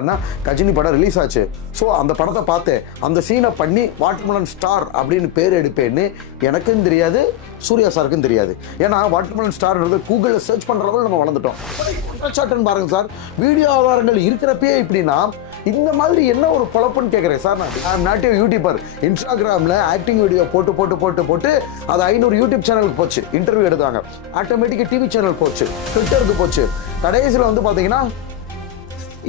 ஏன்னா கஜினி படம் ரிலீஸ் ஆச்சு. ஸோ அந்த படத்தை பார்த்தேன். அந்த சீனை பண்ணி வாட்மலன் ஸ்டார் அப்படின்னு பேர் எடுப்பேன்னு எனக்கும் தெரியாது சூர்யா சாருக்கும் தெரியாது. ஏன்னா வாட்டர்மெலன் ஸ்டார்ன்றது கூகுளில் சர்ச் பண்ணுற நம்ம வளர்ந்துட்டோம். குற்றச்சாட்டுன்னு பாருங்க சார். வீடியோ ஆதாரங்கள் இருக்கிறப்பயே இப்படின்னா இந்த மாதிரி என்ன ஒரு பொழப்புன்னு கேட்குறேன் சார் நான் நாட்டிய யூடியூபர் இன்ஸ்டாகிராமில் ஆக்டிங் வீடியோ போட்டு போட்டு போட்டு போட்டு அது ஐநூறு யூடியூப் சேனலுக்கு போச்சு. இன்டர்வியூ எடுத்தாங்க. ஆட்டோமேட்டிக்காக டிவி சேனல் போச்சு. ட்விட்டருக்கு போச்சு. கடைசியில் வந்து பார்த்தீங்கன்னா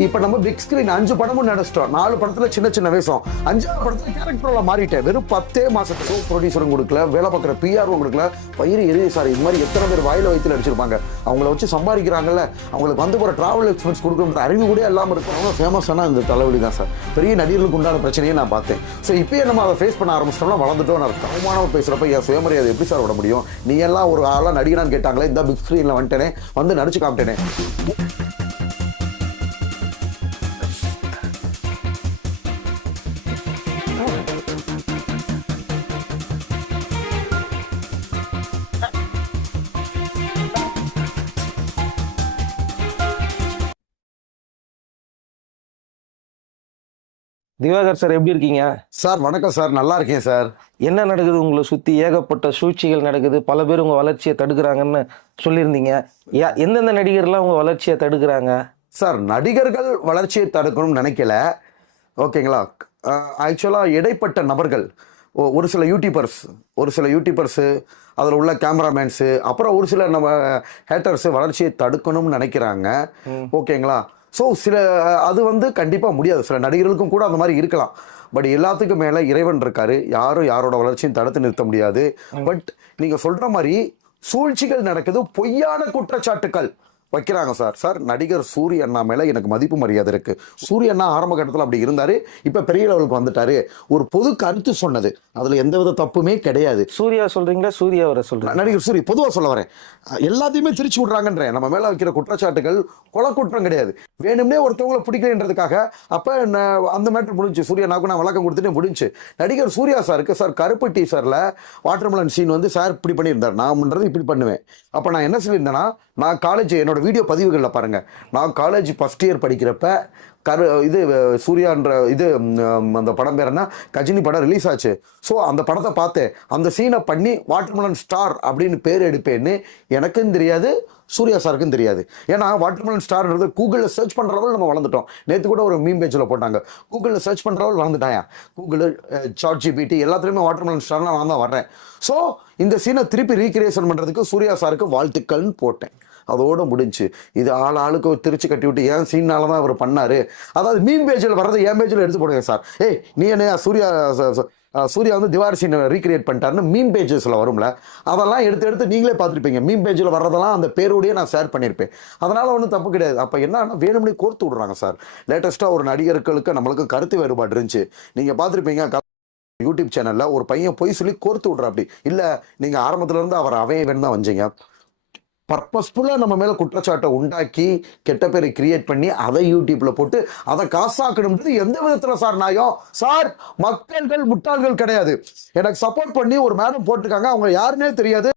இப்போ நம்ம பிக் ஸ்கிரீன் அஞ்சு படமும் நடிச்சிட்டோம். நாலு படத்தில் சின்ன சின்ன வேஷம். அஞ்சாவது படத்தில் கேரக்டரில் மாறிட்டேன். வெறும் பத்தே மாதத்துக்கு ப்ரொடியூசரும் கொடுக்கல வேலை பார்க்குற பிஆர்வும் கொடுக்கல. பயிர் எரிய சார் இது மாதிரி எத்தனை பேர் வாயில வயிற்றுல அடிச்சிருப்பாங்க அவங்கள வச்சு சம்பாதிக்கிறாங்கல்ல அவங்களுக்கு வந்து போகிற ட்ராவல் எக்ஸ்பென்ஸ் கொடுக்கணுன்ற அறிவு கூட இல்லாமல் இருக்கிறவங்க ஃபேமஸான இந்த தலைவலி தான் சார் பெரிய நடிகர்களுக்கு உண்டான பிரச்சனையை நான் பார்த்தேன். ஸோ இப்போயே நம்ம அதை ஃபேஸ் பண்ண ஆரம்பிச்சிட்டோம்னா வளர்ந்துட்டோம் நான் அவமானமாக பேசுகிறப்ப என் சுயமரியாதை எப்படி சார் விட முடியும்? நீ எல்லாம் ஒரு ஆளாக நடிகனான்னு கேட்டாங்களே இந்த பிக் ஸ்க்ரீனில் வந்துட்டேனே வந்து நடிச்சு காமிட்டேனே. திவாகர் சார் எப்படி இருக்கீங்க? சார் வணக்கம் சார். நல்லா இருக்கேன் சார். என்ன நடக்குது உங்களை சுத்தி? ஏகப்பட்ட சூழ்ச்சிகள் நடக்குது. பல பேர் உங்க வளர்ச்சியை தடுக்கிறாங்கன்னு சொல்லியிருந்தீங்க. எந்தெந்த நடிகர்லாம் உங்க வளர்ச்சியை தடுக்கிறாங்க? சார் நடிகர்கள் வளர்ச்சியை தடுக்கணும்னு நினைக்கல. ஓகேங்களா? ஆக்சுவலாக இடைப்பட்ட நபர்கள் ஒரு சில யூடியூபர்ஸ் ஒரு சில யூடியூபர்ஸு அதில் உள்ள கேமராமேன்ஸு அப்புறம் ஒரு சில நம்ம ஹேட்டர்ஸு வளர்ச்சியை தடுக்கணும்னு நினைக்கிறாங்க. ஓகேங்களா? ஸோ சில அது வந்து கண்டிப்பாக முடியாது. சில நடிகர்களுக்கும் கூட அந்த மாதிரி இருக்கலாம். பட் எல்லாத்துக்கும் மேலே இறைவன் இருக்காரு. யாரும் யாரோட வளர்ச்சியும் தடுத்து நிறுத்த முடியாது. பட் நீங்கள் சொல்கிற மாதிரி சூழ்ச்சிகள் நடக்குது. பொய்யான குற்றச்சாட்டுக்கள். வைக்கிறாங்க சார். சார் நடிகர் சூரிய அண்ணா மேல எனக்கு மதிப்பு மரியாதை இருக்கு. சூரிய அண்ணா ஆரம்ப கட்டத்தில் அப்படி இருந்தாரு இப்ப பெரிய லெவலுக்கு வந்துட்டாரு. ஒரு பொது கருத்து சொன்னது. அதுல எந்தவித தப்புமே கிடையாது. சூர்யா சொல்றீங்களா? சூர்யா வர சொல்றீங்க நடிகர் சூரிய பொதுவாக சொல்ல வரேன். எல்லாத்தையுமே திரிச்சு விட்றாங்கன்றேன். நம்ம மேல வைக்கிற குற்றச்சாட்டுகள் கொலை குற்றம் கிடையாது. வேணும்னே ஒருத்தவங்களை பிடிக்கலன்றதுக்காக அப்ப அந்த மேட்டர் முடிஞ்சு. சூர்யா நாக்கு நான் விளக்கம் கொடுத்துட்டு முடிஞ்சு. நடிகர் சூர்யா சாருக்கு சார் கருப்பு டீசர்ல வாட்டர்மெலன் சீன் வந்து சார் இப்படி பண்ணியிருந்தார். நான் பண்றது இப்படி பண்ணுவேன். அப்ப நான் என்ன சொல்லியிருந்தேன்னா நான் காலேஜ் என்னோட வீடியோ பதிவுகளில் பாருங்கள் நான் காலேஜ் ஃபஸ்ட் இயர் படிக்கிறப்ப கரு இது சூர்யான்ற இது அந்த படம் பேர் என்ன? கஜினி படம் ரிலீஸ் ஆச்சு. ஸோ அந்த படத்தை பார்த்தேன். அந்த சீனை பண்ணி வாட்டர்மலன் ஸ்டார் அப்படின்னு பேர் எடுப்பேன்னு எனக்கும் தெரியாது சூர்யா சாருக்கும் தெரியாது. ஏன்னா வாட்டர்மலன் ஸ்டார்ன்றது கூகுளில் சர்ச் பண்ணுற அளவு நம்ம வளர்ந்துட்டோம். நேற்று கூட ஒரு மீம் பேஜில் போட்டாங்க. கூகுளில் சர்ச் பண்ணுற அளவு வளர்ந்துட்டாயா? கூகுள் சாட் ஜிபிடி எல்லாத்துலேயுமே வாட்டர்மலன் ஸ்டார்லாம் நான் தான் வர்றேன். ஸோ இந்த சீனை திருப்பி ரீக்ரியேஷன் பண்ணுறதுக்கு சூர்யா சாருக்கு வாழ்த்துக்கள்னு போட்டேன். அதோட முடிஞ்சு. இது ஆள் ஆளுக்கு ஒரு திருச்சி கட்டி விட்டு ஏன் சீனால தான் அவர் பண்ணாரு? அதாவது மீன் பேஜில் வர்றது என் பேஜில் எடுத்து போடுங்க சார். ஏய் நீ என்ன சூர்யா சூர்யா வந்து திவாரி சீனை ரீக்ரியேட் பண்ணிட்டாருன்னு மீன் பேஜஸில் வரும்ல? அதெல்லாம் எடுத்து எடுத்து நீங்களே பார்த்துருப்பீங்க. மீன் பேஜில் வர்றதெல்லாம் அந்த பேரோடையே நான் ஷேர் பண்ணியிருப்பேன் அதனால் ஒன்றும் தப்பு கிடையாது. அப்போ என்னன்னா வேணும்னே கோர்த்து விடுறாங்க சார். லேட்டஸ்ட்டாக ஒரு நடிகர்களுக்கு நம்மளுக்கு கருத்து வேறுபாடு இருந்துச்சு. நீங்கள் பார்த்துருப்பீங்க யூடியூப் சேனலில் ஒரு பையன் போய் சொல்லி கோர்த்து விட்றாப்படி இல்லை நீங்கள் ஆரம்பத்துலேருந்து அவர் அவன் வேணும் தான் வந்தீங்க. பர்பஸ்ஃபுல்லாக நம்ம மேலே குற்றச்சாட்டை உண்டாக்கி கெட்ட பேரை கிரியேட் பண்ணி அதை யூடியூப்பில் போட்டு அதை காசாக்கணும்ன்றது எந்த விதத்தில் சார் நியாயம் சார் மக்கள்கள் முட்டாள்கள் கிடையாது. எனக்கு சப்போர்ட் பண்ணி ஒரு மேடம் போட்டிருக்காங்க. அவங்க யாருன்னே தெரியாது.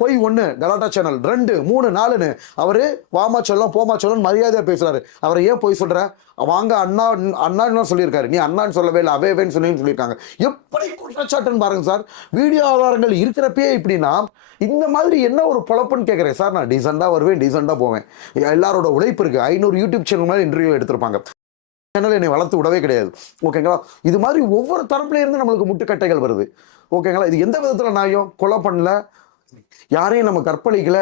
பொய் ஒன்று கலாட்டா சேனல் ரெண்டு மூணு நாலுன்னு. அவர் வாமா சொல்லம் போமா சொல்லம் மரியாதையாக பேசுகிறாரு அவரை ஏன் போய் சொல்கிற வாங்க அண்ணா அண்ணான்னு சொல்லியிருக்காரு. நீ அண்ணான்னு சொல்லவே இல்லை அவேவேன்னு சொல்லி சொல்லியிருக்காங்க. எப்படி குற்றச்சாட்டுன்னு பாருங்க சார். வீடியோ ஆதாரங்கள் இருக்கிறப்பே இப்படின்னா இந்த மாதிரி என்ன ஒரு பொழப்புன்னு கேட்குறேன் சார் நான் டீசெண்டாக வருவேன் டீசெண்டாக போவேன். எல்லாரோட உழைப்பு இருக்குது ஐநூறு யூடியூப் சேனல் மாதிரி இன்டர்வியூ எடுத்திருப்பாங்க. சேனல் என்னை வளர்த்து விடவே கிடையாது. ஓகேங்களா? இது மாதிரி ஒவ்வொரு தரப்புலேருந்து நம்மளுக்கு முட்டுக்கட்டைகள் வருது. ஓகேங்களா? இது எந்த விதத்தில் நாயும் கொலை பண்ணல யாரையும் நம்ம கற்பழிக்கல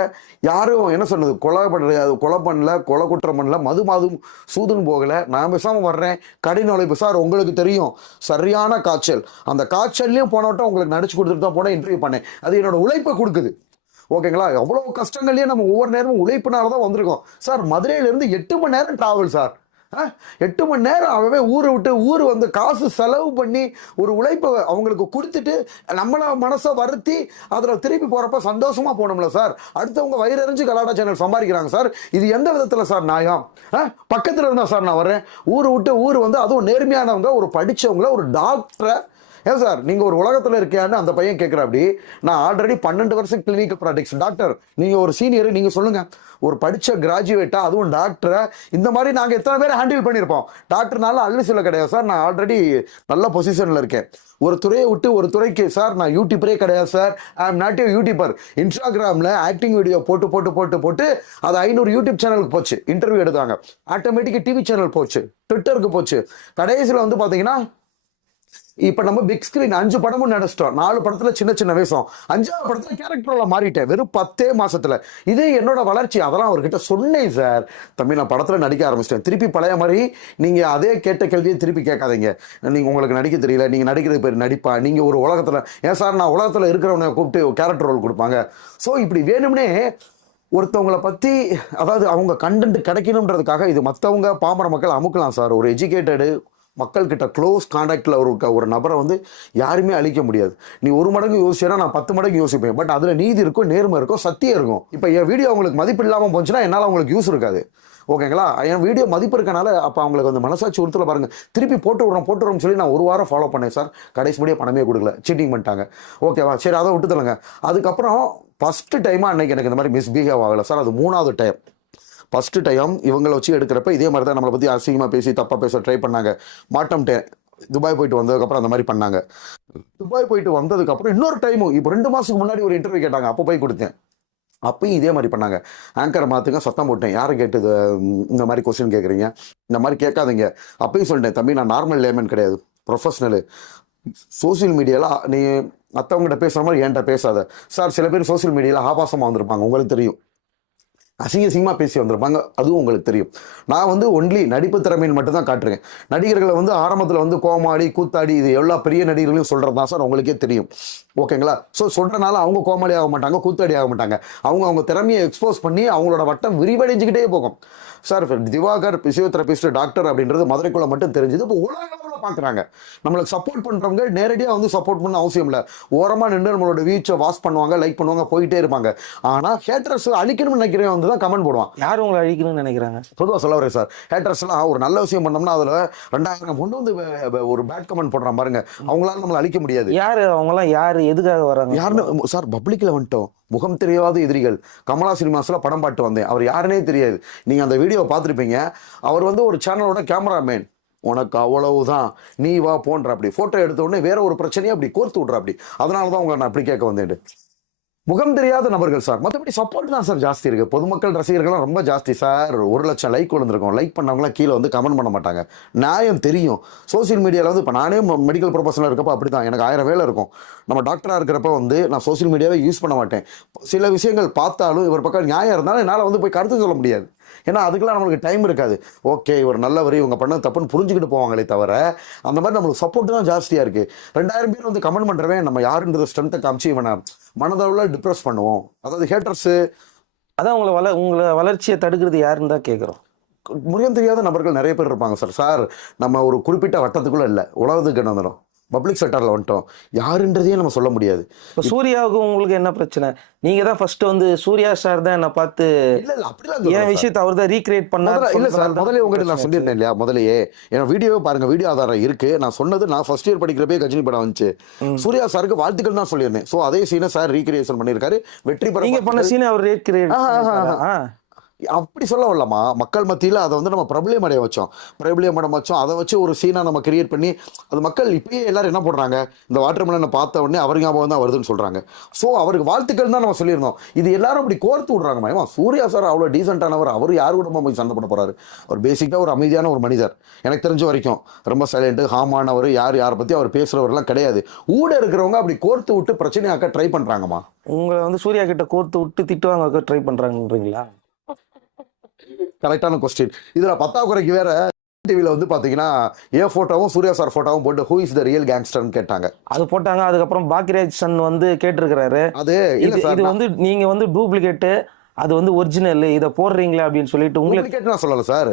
யாரும் என்ன சொன்னது கொலை பண்ணல கொலை பண்ணல கொலை குற்றம் பண்ணல மது மாதும் சூதுன்னு போகலை. நான் பேசாமல் வர்றேன். கடின உழைப்பு சார் உங்களுக்கு தெரியும். சரியான காய்ச்சல். அந்த காய்ச்சல்லையும் போனவட்டம் உங்களுக்கு நடிச்சு கொடுத்துட்டு தான் போனேன் இன்டர்வியூ பண்ணேன். அது என்னோட உழைப்பை கொடுக்குது. ஓகேங்களா? எவ்வளோ கஷ்டங்கள்லேயே நம்ம ஒவ்வொரு நேரமும் உழைப்புனால தான் வந்திருக்கோம். சார் மதுரையிலேருந்து எட்டு மணி நேரம் ட்ராவல் சார். எட்டு மணி நேரம் அவவே ஊரை விட்டு ஊர் வந்து காசு செலவு பண்ணி ஒரு உழைப்பை அவங்களுக்கு கொடுத்துட்டு நம்மளை மனசை வருத்தி அதில் திருப்பி போகிறப்ப சந்தோஷமாக போனோம்ல சார். அடுத்தவங்க வயிறறிஞ்சு கலாடா சேனல் சம்பாதிக்கிறாங்க சார். இது எந்த விதத்தில் சார் நியாயம்? ஆ, பக்கத்தில் இருந்தால் சார் நான் வரேன் ஊர் விட்டு ஊர் வந்து அதுவும் நேர்மையானவங்க ஒரு படித்தவங்கள ஒரு டாக்டரை ஏன் சார்? நீங்கள் ஒரு உலகத்தில் இருக்கியான்னு அந்த பையன் கேட்குறாப்படி நான் ஆல்ரெடி பன்னெண்டு வருஷம் கிளினிக்கல் ப்ராடக்ட்ஸ் டாக்டர் நீங்கள் ஒரு சீனியர் நீங்கள் சொல்லுங்கள் ஒரு படித்த கிராஜுவேட்டா அதுவும் டாக்டரை இந்த மாதிரி நாங்கள் எத்தனை பேர் ஹேண்டில் பண்ணியிருப்போம் டாக்டர்னால அள்ளு சொல்ல கிடையாது சார். நான் ஆல்ரெடி நல்ல பொசிஷனில் இருக்கேன். ஒரு துறையை விட்டு ஒரு துறைக்கு சார் நான் யூடியூபரே கிடையாது sir. I am not YouTuber இன்ஸ்டாகிராமில் ஆக்டிங் வீடியோ போட்டு போட்டு போட்டு போட்டு அது ஐநூறு யூடியூப் சேனலுக்கு போச்சு. இன்டர்வியூ எடுத்தாங்க. ஆட்டோமேட்டிக்காக டிவி சேனல் போச்சு. ட்விட்டருக்கு போச்சு. கடைசியில் வந்து பார்த்தீங்கன்னா இப்போ நம்ம பிக் ஸ்கிரீன் அஞ்சு படமும் நடிச்சிட்டோம். நாலு படத்துல சின்ன சின்ன வேஷம். அஞ்சாவது படத்துல கேரக்டரில் மாறிட்டேன். வெறும் பத்தே மாசத்துல. இது என்னோட வளர்ச்சி. அதெல்லாம் அவர்கிட்ட சொன்னேன் சார் தம்பி நான் படத்துல நடிக்க ஆரம்பிச்சிட்டேன். திருப்பி பழைய மாதிரி நீங்க அதே கேட்ட கேள்வியை திருப்பி கேட்காதீங்க. நீங்க உங்களுக்கு நடிக்க தெரியல. நீங்க நடிக்கிறது பேர் நடிப்பா? நீங்க ஒரு உலகத்துல ஏன் சார் நான் உலகத்துல இருக்கிறவனை கூப்பிட்டு கேரக்டர் ரோல் கொடுப்பாங்க? ஸோ இப்படி வேணும்னே ஒருத்தவங்களை பற்றி அதாவது அவங்க கண்டென்ட் கிடைக்கணுன்றதுக்காக இது மற்றவங்க பாமர மக்கள் அமுக்கலாம் சார் ஒரு எஜுகேட்டடு மக்கள்கிட்ட க்ளோஸ் காண்டாக்டில் ஒரு ஒரு நபரை வந்து யாருமே அழிக்க முடியாது. நீ ஒரு மடங்கு யோசிச்சேன்னா நான் பத்து மடங்கு யோசிப்பேன். பட் அதில் நீதி இருக்கும் நேர்மை இருக்கும் சத்தியம் இருக்கும். இப்போ என் வீடியோ அவங்களுக்கு மதிப்பு இல்லாமல் போச்சுன்னா என்னால் அவங்களுக்கு யூஸ் இருக்காது. ஓகேங்களா என் வீடியோ மதிப்பு இருக்கனால அப்போ அவங்களுக்கு வந்து மனசாட்சி உறுத்தல பாருங்கள் திருப்பி போட்டு விட்றோம் போட்டு விட்றோம்னு சொல்லி நான் ஒரு வாரம் ஃபாலோ பண்ணேன் சார் கடைசி முடிய பணமே கொடுக்கல. சீட்டிங் பண்ணிட்டாங்க. ஓகேவா சரி அதை விட்டு அதுக்கப்புறம் ஃபஸ்ட்டு டைமாக அன்றைக்கி எனக்கு இந்த மாதிரி மிஸ்பிஹேவ் ஆகலை சார் அது மூணாவது டைம் ஃபஸ்ட்டு டைம் இவங்களை வச்சு எடுக்கிறப்ப இதே மாதிரி தான் நம்மளை பற்றி அசிங்கமாக பேசி தப்பாக பேச ட்ரை பண்ணாங்க. மாட்டோம்ட்டேன் துபாய் போயிட்டு வந்ததுக்கப்புறம் அந்த மாதிரி பண்ணாங்க. துபாய் போயிட்டு வந்ததுக்கப்புறம் இன்னொரு டைமும் இப்போ ரெண்டு மாதத்துக்கு முன்னாடி ஒரு இன்டர்வியூ கேட்டாங்க. அப்போ போய் கொடுத்தேன். அப்பயும் இதே மாதிரி பண்ணாங்க. ஆங்கரை மாற்றுங்க சத்தம் போட்டேன். யாரை கேட்டது இந்த மாதிரி கொஸ்டின் கேட்குறீங்க இந்த மாதிரி கேட்காதீங்க. அப்பயும் சொல்லிட்டேன் தம்பி நான் நார்மல் லேமன் கிடையாது. ப்ரொஃபஷ்னலு சோஷியல் மீடியாவில் நீ மற்றவங்ககிட்ட பேசுகிற மாதிரி என்கிட்ட பேசாத. சார் சில பேர் சோஷியல் மீடியாவில் ஆபாசமாக வந்திருப்பாங்க. உங்களுக்கு தெரியும். அசிங்க அசிங்கமாக பேசி வந்திருப்பாங்க. அதுவும் உங்களுக்கு தெரியும். நான் வந்து ஒன்லி நடிப்பு திறமையின் மட்டும்தான் காட்டுறேன் நடிகர்களை வந்து ஆரம்பத்தில் வந்து கோமாளி கூத்தாடி இது எல்லா பெரிய நடிகர்களையும் சொல்கிறது தான் சார் உங்களுக்கே தெரியும். ஓகேங்களா? ஸோ சொல்கிறனால அவங்க கோமாளி ஆக மாட்டாங்க கூத்தாடி ஆக மாட்டாங்க. அவங்க அவங்க திறமையை எக்ஸ்போஸ் பண்ணி அவங்களோட வட்டம் விரிவடைஞ்சுக்கிட்டே போகும். சார் திவாகர் பிசியோதெரபிஸ்ட் டாக்டர் அப்படின்றது மதுரைக்குள்ள மட்டும் தெரிஞ்சது. இப்போ உலக அளவில் பார்க்குறாங்க நம்மளுக்கு சப்போர்ட் பண்ணுறவங்க நேரடியாக வந்து சப்போர்ட் பண்ண அவசியம் இல்லை. ஓரமாக நின்று நம்மளோட வீச்சை வாஷ் பண்ணுவாங்க லைக் பண்ணுவாங்க போயிட்டே இருப்பாங்க. ஆனால் ஹேட்டர்ஸ் அழிக்கணும்னு நினைக்கிறவன் வந்து தான் கமெண்ட் போடுவான். யார் உங்களை அழிக்கணும்னு நினைக்கிறாங்க? பொதுவாக சொல்ல வரேன் சார். ஹேட்டர்ஸ்லாம் ஒரு நல்ல விஷயம் பண்ணோம்னா அதில் ரெண்டாயிரம் கொண்டு வந்து ஒரு பேட் கமெண்ட் போடுறான் பாருங்க. அவங்களால நம்மளை அழிக்க முடியாது. யாரு? அவங்கலாம் யாரு? எதுக்காக வராங்க? யாருன்னு சார் பப்ளிக்கில் வந்துட்டோம். முகம் தெரியாத எதிரிகள். கமலா சினிமாஸில் படம் பாட்டு வந்தேன். அவர் யாருன்னே தெரியாது. நீங்கள் அந்த வீடியோவை பார்த்துருப்பீங்க. அவர் வந்து ஒரு சேனலோட கேமராமேன் உனக்கு அவ்வளவுதான். நீ வா போன்ற அப்படி. ஃபோட்டோ எடுத்த உடனே வேற ஒரு பிரச்சனையை அப்படி கோர்த்து விட்ற அப்படி. அதனால தான் உங்களை நான் அப்படி கேட்க வந்தேன். முகம் தெரியாத நபர்கள் சார். மற்றபடி சப்போர்ட் தான் சார் ஜாஸ்தி இருக்கு. பொதுமக்கள் ரசிகர்கள்லாம் ரொம்ப ஜாஸ்தி சார். ஒரு லட்சம் லைக் விழுந்திருக்கோம். லைக் பண்ணவங்களாம் கீழே வந்து கமெண்ட் பண்ண மாட்டாங்க. நியாயம் தெரியும். சோஷியல் மீடியாவில் வந்து இப்போ நானே மெடிக்கல் ப்ரொஃபஷனில் இருக்கப்போ அப்படி தான் எனக்கு ஆயிரம் வேலை இருக்கும். நம்ம டாக்டராக இருக்கிறப்ப வந்து நான் சோஷியல் மீடியாவே யூஸ் பண்ண மாட்டேன். சில விஷயங்கள் பார்த்தாலும் இவர் பக்கம் நியாயம் இருந்தாலும் என்னால் வந்து போய் கருத்து சொல்ல முடியாது. ஏன்னா அதுக்கெல்லாம் நம்மளுக்கு டைம் இருக்காது. ஓகே இவர் நல்லவர் இவங்க பண்ணது தப்புன்னு புரிஞ்சுக்கிட்டு போவாங்களே தவிர அந்த மாதிரி நம்மளுக்கு சப்போர்ட் தான் ஜாஸ்தியாக இருக்குது ரெண்டாயிரம் பேர் வந்து கமெண்ட் பண்ணுறவன் நம்ம யாருன்றது ஸ்ட்ரென்த்தை காமிச்சு இவனை மனதளவில் டிப்ரெஸ் பண்ணுவோம். அதாவது ஹேட்டர்ஸு அதான் உங்களை வள உங்களை வளர்ச்சியை தடுக்கிறது யாருன்னு தான் கேட்குறோம் முருகன் தெரியாத நபர்கள் நிறைய பேர் இருப்பாங்க சார் சார் நம்ம ஒரு குறிப்பிட்ட வட்டத்துக்குள்ள இல்லை. உலகத்துக்கு வந்துடும் பப்ளிக் செக்டரில் வந்துட்டோம். யாருன்றதையே நம்ம சொல்ல முடியாது. இப்போ சூர்யாவுக்கு உங்களுக்கு என்ன பிரச்சனை? நீங்க தான் ஃபர்ஸ்ட் வந்து சூர்யா சார் தான் என்னை பார்த்து இல்ல அப்படிலாம் என். விஷயத்தை அவர் தான் ரீக்ரியேட் பண்ணார் இல்ல சார் முதல்ல உங்ககிட்ட நான் சொல்லியிருந்தேன் இல்லையா? முதலையே என் வீடியோவே பாருங்க வீடியோ ஆதாரம் இருக்கு. நான் சொன்னது நான் ஃபர்ஸ்ட் இயர் படிக்கிறப்பே கஜினி படம் வந்துச்சு. சூர்யா சாருக்கு வாழ்த்துக்கள் தான் சொல்லியிருந்தேன். ஸோ அதே சீனை சார் ரீக்ரியேஷன் பண்ணியிருக்காரு. வெற்றி பெற நீங்க பண்ண சீனை அவர் ரீக்ரியேட். அப்படி சொல்ல வரலாமா மக்கள் மத்தியில் அதை வந்து நம்ம பிரபலியம் அடைய வச்சோம். பிரபலியம் அடைய வச்சோம். அதை வச்சு ஒரு சீனை நம்ம கிரியேட் பண்ணி அது மக்கள் இப்பயே எல்லாரும் என்ன பண்ணுறாங்க இந்த வாட்டர் மெலனை பார்த்த உடனே அவர் ஞாபகம் தான் வருதுன்னு சொல்கிறாங்க ஸோ அவருக்கு வாழ்த்துக்கள் தான் நம்ம சொல்லியிருந்தோம். இது எல்லாரும் அப்படி கோர்த்து விடுறாங்க மயமா சூர்யா சார் அவ்வளோ டீசெண்டானவர் அவர் யார் கூட போய் சண்டை பண்ண போகிறாரு அவர் பேசிக்காக ஒரு அமைதியான ஒரு மனிதர். எனக்கு தெரிஞ்ச வரைக்கும் ரொம்ப சைலண்ட்டு ஹாமானவர் யார் யாரை பற்றி அவர் பேசுகிறவரெல்லாம் கிடையாது. ஊட இருக்கிறவங்க அப்படி கோர்த்து விட்டு பிரச்சனையாக்க ட்ரை பண்ணுறாங்கம்மா உங்களை வந்து சூர்யா கிட்ட கோர்த்து விட்டு திட்டு வாங்க ட்ரை பண்ணுறாங்கன்றீங்களா கரெக்டான கொஸ்டின் இதில் பத்தாக்குறைக்கு வேற டிவியில் வந்து பார்த்தீங்கன்னா என் ஃபோட்டோவும் சூர்யா சார் ஃபோட்டோவும் போட்டு ஹூ இஸ் த ரியல் கேங்ஸ்டர்னு கேட்டாங்க. அது போட்டாங்க அதுக்கப்புறம் பாக்கியராஜ் சன் வந்து கேட்டிருக்கிறாரு. அது இது வந்து நீங்க வந்து டூப்ளிகேட்டு அது வந்து ஒரிஜினல் இதை போடுறீங்களா அப்படின்னு சொல்லிட்டு உங்களுக்கு நான் சொல்லலை சார்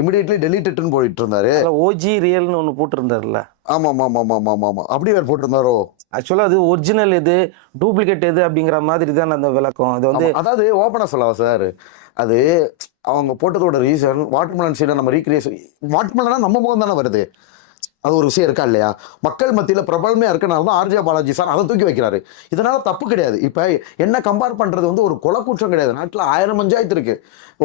இமிடியட்லி டெலிட்டட்னு போயிட்டு இருந்தாரு. ஓஜி ரியல்னு ஒன்று போட்டிருந்தாருல்ல. ஆமாம் ஆமாம் ஆமாம் ஆமாம் ஆமாம். ஆமாம் அப்படி வேறு போட்டிருந்தாரோ? ஆக்சுவலாக அது ஒரிஜினல் எது டூப்ளிகேட் எது அப்படிங்கிற மாதிரி தான் அந்த விளக்கம். அது வந்து அதாவது ஓப்பனாக சொல்லவா சார் அது அவங்க போட்டதோட ரீசன் வாட்மலன் சீனை நம்ம ரீக்ரியேஷன் வாட்டர்மெலனா நம்ம முகம் தானே வருது? அது ஒரு விஷயம் இருக்கா இல்லையா? மக்கள் மத்தியில் பிரபலமே இருக்கனால தான் ஆர்ஜே பாலாஜி சார் அதை தூக்கி வைக்கிறாரு. இதனால தப்பு கிடையாது. இப்போ என்ன கம்பேர் பண்ணுறது வந்து ஒரு கொலை குற்றம் கிடையாது. நாட்டில் ஆயிரம் பஞ்சாயத்து இருக்கு.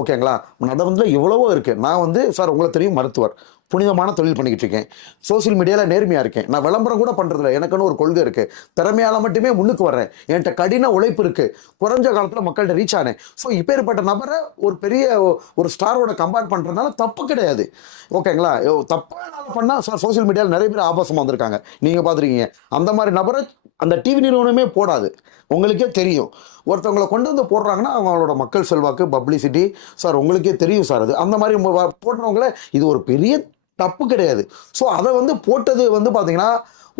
ஓகேங்களா நடந்துல எவ்வளவோ இருக்கு. நான் வந்து சார் உங்களுக்கு தெரியும் மருத்துவர். புனிதமான தொழில் பண்ணிக்கிட்டு இருக்கேன் சோஷியல் மீடியாவில் நேர்மையாக இருக்கேன். நான் விளம்பரம் கூட பண்ணுறதில்ல எனக்குன்னு ஒரு கொள்கை இருக்குது திறமையால மட்டுமே முன்னுக்கு வர்றேன். என்கிட்ட கடின உழைப்பு இருக்குது குறைஞ்ச காலத்தில் மக்கள்கிட்ட ரீச் ஆனேன். ஸோ இப்பேற்பட்ட நபரை ஒரு பெரிய ஒரு ஸ்டாரோட கம்பேர் பண்ணுறதுனால தப்பு கிடையாது. ஓகேங்களா தப்பாக பண்ணால் சார் சோஷியல் மீடியாவில் நிறைய பேர் ஆபாசமாக வந்திருக்காங்க. நீங்கள் பார்த்துருக்கீங்க. அந்த மாதிரி நபரை அந்த டிவி நிறுவனமே போடாது. உங்களுக்கே தெரியும். ஒருத்தவங்களை கொண்டு வந்து போடுறாங்கன்னா அவங்களோட மக்கள் செல்வாக்கு பப்ளிசிட்டி சார் உங்களுக்கே தெரியும் சார் அது. அந்த மாதிரி போடுறவங்கள இது ஒரு பெரிய தப்பு கிடையாது. ஸோ அதை வந்து போட்டது வந்து பார்த்தீங்கன்னா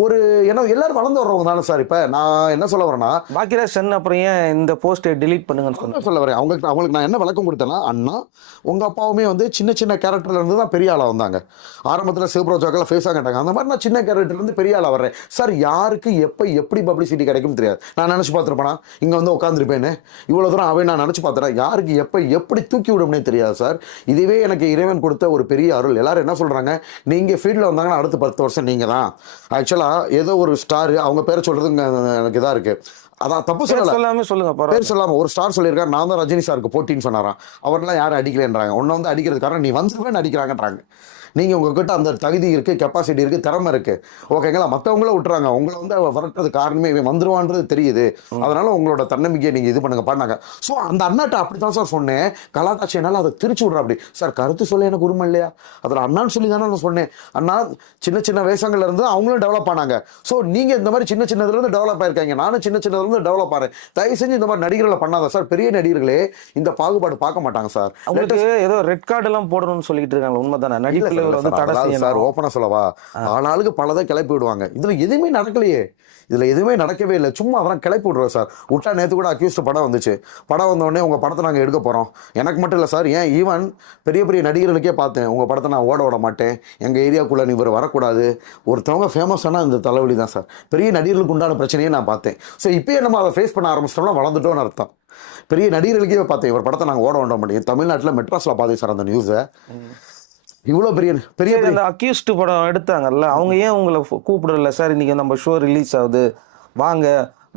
ஒரு ஏன்னா எல்லாரும் வளர்ந்து வர்றவங்க தானே சார். இப்போ நான் என்ன சொல்ல வரேன்னா பாக்கியராஜ் சன் அப்புறம் ஏன் இந்த போஸ்ட்டை delete பண்ணுங்கன்னு சொல்ல வரேன். அவங்களுக்கு அவங்களுக்கு நான் என்ன விளக்கம் கொடுத்தேன்னா அண்ணா உங்கள் அப்பாவுமே வந்து சின்ன சின்ன கேரக்டர்ல இருந்து தான் பெரிய ஆளாக வந்தாங்க. ஆரம்பத்தில் சிவப்ரோஜாக்கெல்லாம் ஃபேஸ் ஆகிட்டாங்க அந்த மாதிரி நான் சின்ன கேரக்டர்ல இருந்து பெரிய ஆளாக வர்றேன். சார் யாருக்கு எப்போ எப்படி பப்ளிசிட்டி கிடைக்கும் தெரியாது. நான் நினச்சி பார்த்துருப்பேனா இங்கே வந்து உட்காந்துருப்பேன்னு இவ்வளோ தூரம் அவன் நான் நினச்சி பார்த்துறேன் யாருக்கு எப்போ எப்படி தூக்கி விடும்னே தெரியாது சார். இதுவே எனக்கு இறைவன் கொடுத்த ஒரு பெரிய அருள். எல்லாரும் என்ன சொல்கிறாங்க நீங்கள் ஃபீல்டில் வந்தாங்கன்னா அடுத்த பத்து வருஷம் நீங்கள் தான் ஆக்சுவலாக ஏதோ ஒரு ஸ்டார் அவங்க பேரை சொல்கிறது எனக்கு இதாக இருக்குது அதான் தப்பு சொல்லலை. சொல்லாம சொல்லுங்க பேர் சொல்லாம ஒரு ஸ்டார் சொல்லியிருக்காரு. நான் தான் ரஜினி சாருக்கு போட்டின்னு சொன்னாராம். அவரெல்லாம் யாரும் அடிக்கலன்றாங்க. உன்னை வந்து அடிக்கிறது காரணம் நீ வந்துருவேன்னு அடிக்கிறாங்கன்றாங்க. நீங்கள் உங்ககிட்ட அந்த தகுதி இருக்குது கெப்பாசிட்டி இருக்குது திறமை இருக்குது ஓகேங்களா மற்றவங்கள விட்டுறாங்க. உங்களை வந்து வரட்டுறது காரணமே இவன் வந்துருவான்றது தெரியுது. அதனால உங்களோட தன்னம்பிக்கையை நீங்கள் இது பண்ணுங்க பண்ணாங்க. ஸோ அந்த அண்ணாட்ட அப்படி தான் சார் சொன்னேன். கலாட்டாட்சி என்னால் அதை திருச்சி விட்ற அப்படி. சார் கருத்து சொல்ல எனக்கு உரிமை இல்லையா? அதில் அண்ணான்னு சொல்லி தானே நான் சொன்னேன். அண்ணா சின்ன சின்ன வேஷங்கள்ல இருந்து அவங்களும் டெவலப் ஆனாங்க. ஸோ நீங்கள் இந்த மாதிரி சின்ன சின்னதுல இருந்து டெவலப் ஆயிருக்காங்க. நானும் சின்ன சின்னதுல இருந்து டெவலப் ஆறேன். தயவு செஞ்சு இந்த மாதிரி நடிகர்களை பண்ணாத சார் பெரிய நடிகர்களே இந்த பாகுபாடு பார்க்க மாட்டாங்க சார் அவங்களுக்கு ஏதோ ரெட் கார்டு எல்லாம் போடணும்னு சொல்லிட்டு இருக்காங்க உண்மைதானே? நடிப்புல இவர் வந்து தடை சார் செய்யணும் ஓப்பனா சொல்லவா? ஆளாளுக்கு பலதை கிளப்பி விடுவாங்க இதுல எதுவுமே நடக்கலையே. இதுல எதுவுமே நடக்கவே இல்லை. சும்மா அதெல்லாம் கிளப்பி விடுறோம் சார். விட்டா நேத்து கூட அக்யூஸ்ட் படம் வந்துச்சு. படம் வந்த உடனே உங்க படத்தை நாங்க எடுக்க போறோம். எனக்கு மட்டும் இல்லை சார் ஏன் ஈவன் பெரிய பெரிய நடிகர்களுக்கே பார்த்தேன். உங்க படத்தை நான் ஓட விட மாட்டேன். எங்க ஏரியாக்குள்ள நீ இவர் வரக்கூடாது. ஒருத்தவங்க ஃபேமஸான இந்த தலைவலி தான் சார். பெரிய நடிகர்களுக்கு உண்டான பிரச்சனையை நான் பார்த்தேன். ஸோ இப்பயே நம்ம அதை ஃபேஸ் பண்ண ஆரம்பிச்சிட்டோம்னா வளர்ந்துட்டோம்னு அர்த்தம். பெரிய நடிகர்களுக்கே பார்த்தேன். இவர் படத்தை நாங்கள் ஓட விட மாட்டேன் தமிழ்நாட்டில் மெட்ராஸில் பார்த்தேன் சார் அந்த நியூஸை இவ்வளோ பெரிய பெரிய அந்த அக்யூஸ்ட் படம் எடுத்தாங்கல்ல அவங்க ஏன் உங்களை கூப்பிடல? சார் இன்னைக்கு நம்ம ஷோ ரிலீஸ் ஆகுது. வாங்க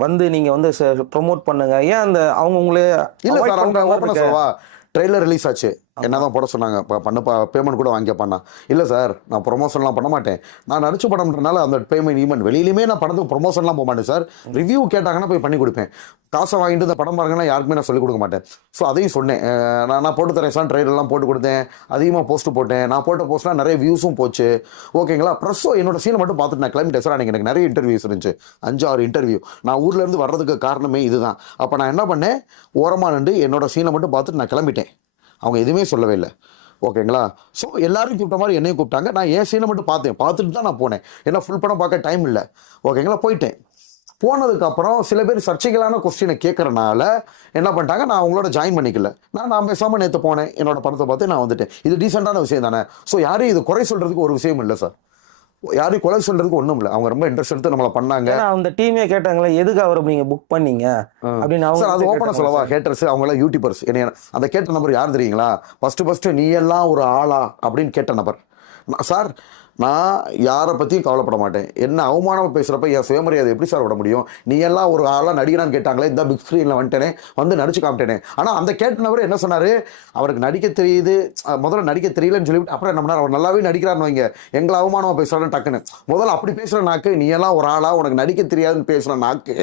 வந்து நீங்க வந்து ப்ரோமோட் பண்ணுங்க. ஏன் அந்த அவங்க உங்களே இல்ல சார் அவங்க பண்ற மாதிரி ஓப்பனா இருக்கு? சொல்லவா? ட்ரெய்லர் ரிலீஸ் ஆச்சு. என்னதான் போட சொன்னாங்க. இப்போ பண்ண பேமெண்ட் கூட வாங்கிய பண்ணா இல்லை சார் நான் ப்ரொமோஷன்லாம் பண்ண மாட்டேன். நான் நடிச்சு படம்ன்றனால அந்த பேமெண்ட் ஈமெண்ட் வெளியிலுமே நான் படத்துக்கு ப்ரொமோஷன்லாம் போக மாட்டேன் சார். ரிவ்யூ கேட்டாங்கன்னா போய் பண்ணி கொடுப்பேன். காசை வாங்கிட்டு இந்த படம் பாருங்கன்னா யாருக்குமே நான் சொல்லிக் கொடுக்க மாட்டேன். ஸோ அதையும் சொன்னேன். நான் நான் போட்டு தரேன் சார். ட்ரெய்லர்லாம் போட்டு கொடுத்தேன். அதிகமாக போஸ்ட் போட்டேன். நான் போட்ட போஸ்ட்லாம் நிறைய வியூஸும் போச்சு. ஓகேங்களா ப்ரெஸ்ஸோ என்னோட சீனை மட்டும் பார்த்துட்டு நான் கிளம்பிட்டேன் சார். அன்றைக்கி எனக்கு நிறைய இன்டர்வியூஸ் இருந்துச்சு. அஞ்சு ஆறு இன்டர்வியூ நான் ஊர்லேருந்து வர்றதுக்கு காரணமே இதுதான். அப்போ நான் என்ன பண்ணேன்? ஓரமாக நின்று என்னோட சீனை மட்டும் பார்த்துட்டு நான் கிளம்பிட்டேன். அவங்க எதுவுமே சொல்லவே இல்லை. ஓகேங்களா? ஸோ எல்லாரும் கூப்பிட்ட மாதிரி என்னையும் கூப்பிட்டாங்க. நான் ஏன் சீனை மட்டும் பார்த்தேன். பார்த்துட்டு தான் நான் போனேன். ஏன்னா ஃபுல் படம் பார்க்க டைம் இல்லை. ஓகேங்களா? போயிட்டேன். போனதுக்கப்புறம் சில பேர் சர்ச்சைகளான கொஸ்டினை கேட்குறனால என்ன பண்ணிட்டாங்க? நான் அவங்களோட ஜாயின் பண்ணிக்கல. நான் நான் பேசாமல் நேற்று போனேன். என்னோட படத்தை பார்த்து நான் வந்துட்டேன். இது டீசெண்டான விஷயம் தானே. ஸோ யாரையும் இது குறை சொல்கிறதுக்கு ஒரு விஷயம் இல்லை சார் யாரையும் கொலை சொல்றதுக்கு ஒன்றும் இல்லை. அவங்க ரொம்ப இன்ட்ரெஸ்ட் எடுத்து நம்மளை பண்ணாங்க. அந்த டீமே கேட்டாங்களே எதுக்கு அவரை நீங்க புக் பண்ணீங்க? அப்படின்னு அவங்க அது கேட்டாங்க சொல்லவா? சார். ஹேட்டர்ஸ் அவங்களாம் யூடியூபர்ஸ் என்ன அந்த கேட்ட நபர் யார் தெரியுங்களா? ஃபர்ஸ்ட் ஃபர்ஸ்ட் நீ எல்லாம் ஒரு ஆளா? அப்படின்னு கேட்ட நபர் சார் நான் யாரை பற்றியும் கவலைப்பட மாட்டேன். என்ன அவமானமாக பேசுகிறப்ப என் சுயமரியாதை எப்படி சார் விட முடியும்? நீ எல்லாம் ஒரு ஆளாக நடிகனான்னு கேட்டாங்களே இந்த பிக் ஸ்க்ரீனில் வந்துட்டேனே வந்து நடிச்சு காமிட்டேனே. ஆனால் அந்த கேட்ட நபர் என்ன சொன்னார்? அவருக்கு நடிக்க தெரியுது முதல்ல நடிக்க தெரியலன்னு சொல்லிவிட்டு அப்புறம் என்ன பண்ணார்? அவர் நல்லாவே நடிக்கிறான்னு வைங்க. எங்களை அவமானமாக பேசுகிறான்னு டக்குன்னு. முதல்ல அப்படி பேசுகிற நாக்கு நீ எல்லாம் ஒரு ஆளாக உனக்கு நடிக்க தெரியாதுன்னு பேசுகிற நாக்கு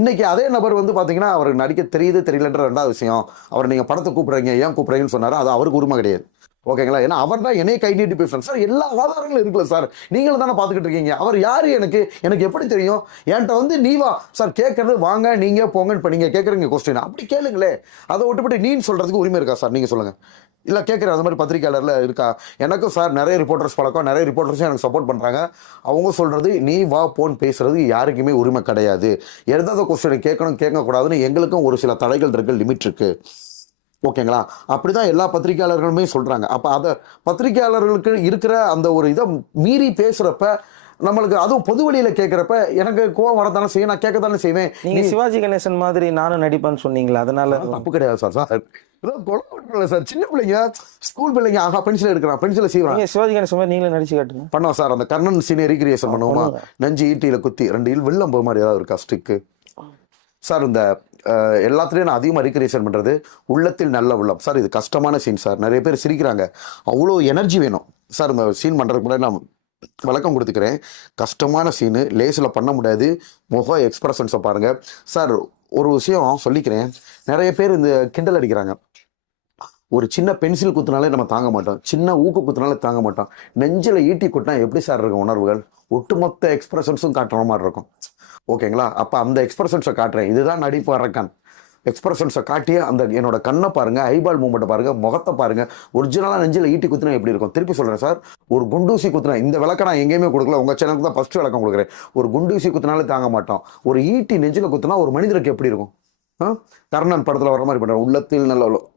இன்றைக்கி அதே நபர் வந்து பார்த்தீங்கன்னா அவருக்கு நடிக்க தெரியுது தெரியலன்ற ரெண்டாவது விஷயம். அவர் நீங்கள் படத்தை கூப்பிட்றீங்க ஏன் கூப்பிட்றீங்கன்னு சொன்னார் அது அவருக்கு உரிமை கிடையாது. ஓகேங்களா? ஏன்னா அவர் தான் என்னைய கை நீட்டி பேசுறாரு. சார் எல்லா ஆதாரங்களும் இருக்குல்ல சார்? நீங்களும் தானே பார்த்துக்கிட்டு இருக்கீங்க. அவர் யார் எனக்கு? எனக்கு எப்படி தெரியும்? என்கிட்ட வந்து நீ வா. சார் கேட்கறது வாங்க நீங்க போங்கன்னு இப்போ நீங்கள் கேட்குறீங்க கொஸ்டின் அப்படி கேளுங்களே. அதை விட்டுவிட்டு நீன்னு சொல்கிறதுக்கு உரிமை இருக்கா சார்? நீங்கள் சொல்லுங்கள் இல்லை கேட்குறேன் அந்த மாதிரி பத்திரிக்கையாளரில் இருக்கா? எனக்கும் சார் நிறைய ரிப்போர்ட்டர்ஸ் பழக்கம். நிறைய ரிப்போர்ட்டர்ஸும் எனக்கு சப்போர்ட் பண்ணுறாங்க அவங்க சொல்கிறது நீ வா போன் பேசுகிறது யாருக்குமே உரிமை கிடையாது. எதாவது கொஸ்டினை கேட்கணும் கேட்கக்கூடாதுன்னு எங்களுக்கும் ஒரு சில தடைகள் இருக்குது லிமிட் இருக்குது ஓகேங்களா? அப்படிதான் எல்லா பத்திரிகையாளர்களுமே சொல்றாங்க. அப்ப அத பத்திரிகையாளர்களுக்கு இருக்கிற அந்த ஒரு இதை மீறி பேசுறப்ப நம்மளுக்கு அதுவும் பொது வழியில கேட்குறப்ப எனக்கு கோவம் வரதானே செய்யும் நான் கேட்க தானே செய்வேன். நீங்க சிவாஜி கணேசன் மாதிரி நானும் நடிப்பேன்னு சொன்னீங்களா அதனால தப்பு கிடையாது சார் சார். இதெல்லாம் கொலை பண்ணல சார். சின்ன பிள்ளைங்க ஸ்கூல் பிள்ளைங்க ஆஹா பென்சில் எடுக்கிறான் பென்சிலை நீங்க சிவாஜி கணேசன் மாதிரி நீங்களே நடிச்சு காட்டுங்க. பண்ணுவோம் சார். அந்த கர்ணன் சீனை ரீக்ரியேஷன் பண்ணுவோமா. நெஞ்சு ஈட்டியில குத்தி ரெண்டு இல் வெள்ளம் போக மாதிரி ஏதாவது இருக்கா ஸ்டிக்கு சார் இந்த எல்லாத்துலேயும் நான் அதிகமாக ரீக்ரியேஷன் பண்ணுறது உள்ளத்தில் நல்ல உள்ளம். சார் இது கஷ்டமான சீன் சார். நிறைய பேர் சிரிக்கிறாங்க. அவ்வளோ எனர்ஜி வேணும். சார் இந்த சீன் பண்ணுறதுக்கு முன்னாடி நான் விளக்கம் கொடுத்துக்கிறேன். கஷ்டமான சீனு லேஸில் பண்ண முடியாது. முக எக்ஸ்பிரஷன்ஸை பாருங்கள் சார் ஒரு விஷயம் சொல்லிக்கிறேன். நிறைய பேர் இந்த கிண்டல் அடிக்கிறாங்க. ஒரு சின்ன பென்சில் குத்துனாலே நம்ம தாங்க மாட்டோம். சின்ன ஊக்கு குத்துனாலே தாங்க மாட்டோம். நெஞ்சில் ஈட்டி குட்டினா எப்படி சார் இருக்கும் உணர்வுகள்? ஒட்டுமொத்த எக்ஸ்பிரஷன்ஸும் காட்டுற மாதிரி இருக்கும். ஓகேங்களா? அப்போ அந்த எக்ஸ்பிரஷன்ஸை காட்டுறேன். இதுதான் நடிப்பு அரக்கன். எக்ஸ்பிரஷன்ஸை காட்டிய அந்த என்னோட கண்ணை பாருங்கள் ஐபால் மூமெண்ட்டை பாருங்கள் முகத்தை பாருங்கள் ஒரிஜினலாக நெஞ்சில் ஈட்டி குத்துனா எப்படி இருக்கும்? திருப்பி சொல்கிறேன் சார். ஒரு குண்டூசி குத்துனா இந்த விளக்கம் நான் எங்கேயுமே கொடுக்கல. உங்கள் சேனலுக்கு தான் ஃபர்ஸ்ட் விளக்கம் கொடுக்குறேன். ஒரு குண்டூசி குத்துனாலே தாங்க மாட்டோம். ஒரு ஈட்டி நெஞ்சில் குத்துனா ஒரு மனிதருக்கு எப்படி இருக்கும்? ஆ? கர்ணன் படத்தில் வர மாதிரி பண்ணுறேன் உள்ளத்தில் நல்ல உள்ள-